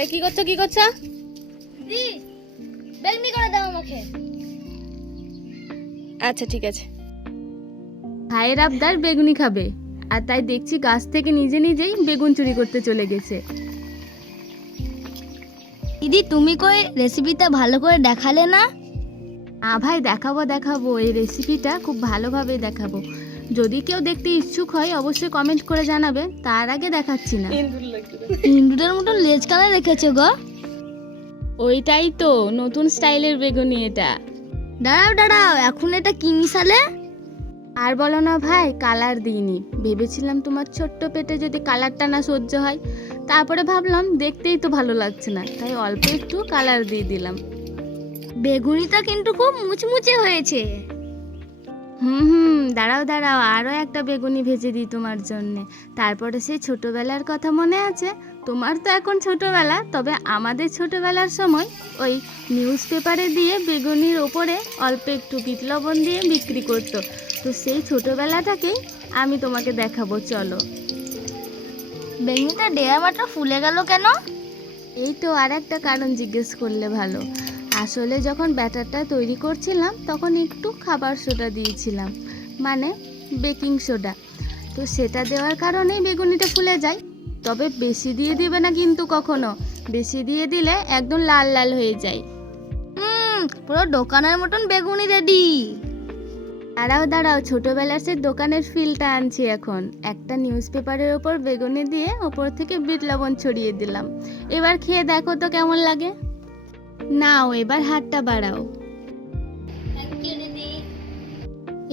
এই কি করছো দি বেগনি করে দাও আমাকে। আচ্ছা ঠিক আছে। ভাইয়ের আবদার বেগুনি খাবে, আর তাই দেখছি গাছ থেকে নিজে নিজেই বেগুন চুরি করতে চলে গেছে। দিদি তুমি কই রেসিপিটা ভালো করে দেখালে না? ভাই দেখাবো, এই রেসিপিটা খুব ভালোভাবে দেখাবো। যদি কেউ দেখতে ইচ্ছুক হয় অবশ্যই কমেন্ট করে জানাবে, তার আগে দেখাচ্ছি না। ইন্দুরের মতন লেজ কানে রেখেছো গো। ওইটাই তো নতুন স্টাইলের বেগুনি এটা। দাঁড়াও এখন এটা কি মিশালে? আর বলো না ভাই, কালার দিইনি। ভেবেছিলাম তোমার ছোট্ট পেটে যদি কালারটা না সহ্য হয়, তারপরে ভাবলাম দেখতেই তো ভালো লাগছে না, তাই অল্প একটু কালার দিয়ে দিলাম। বেগুনিটা কিন্তু খুব মুচমুচে হয়েছে। দাঁড়াও আরও একটা বেগুনি ভেজে দিই তোমার জন্যে। তারপরে সেই ছোটবেলার কথা মনে আছে? তোমার তো এখন ছোটবেলা, তবে আমাদের ছোটবেলার সময় ওই নিউজ পেপারে দিয়ে বেগুনির ওপরে অল্প একটু বিট লবণ দিয়ে বিক্রি করতো। তো সেই ছোটবেলাটাকেই আমি তোমাকে দেখাবো, চলো। বেগুনিটা দেয়া মাত্র ফুলে গেল কেন? এই তো আর একটা কারণ জিজ্ঞেস করলে ভালো। আসলে যখন ব্যাটারটা তৈরি করছিলাম তখন একটু খাবার সোডা দিয়েছিলাম, মানে বেকিং সোডা। তো সেটা দেওয়ার কারণেই বেগুনিটা ফুলে যায়। তবে বেশি দিয়ে দিবে না কিন্তু কখনো, বেশি দিয়ে দিলে একদম লাল লাল হয়ে যায়। পুরো দোকানের মতন বেগুনি রেডি। দাঁড়াও, ছোটবেলার সে দোকানের ফিলটা আনছি এখন। একটা নিউজ পেপারের ওপর বেগুনি দিয়ে ওপর থেকে বিট লবণ ছড়িয়ে দিলাম। এবার খেয়ে দেখো তো কেমন লাগে। নাও এবার হাতটা বাড়াও।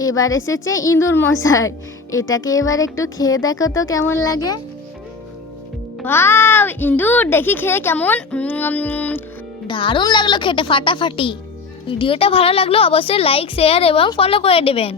এবার এসেছে ইঁদুর মশাই, এটাকে এবার একটু খেয়ে দেখো তো কেমন লাগে। ওয়াও, ইন্দুর দেখি খেয়ে কেমন। দারুণ লাগলো খেতে, ফাটাফাটি। ভিডিওটা ভালো লাগলো অবশ্যই লাইক, শেয়ার এবং ফলো করে দেবেন।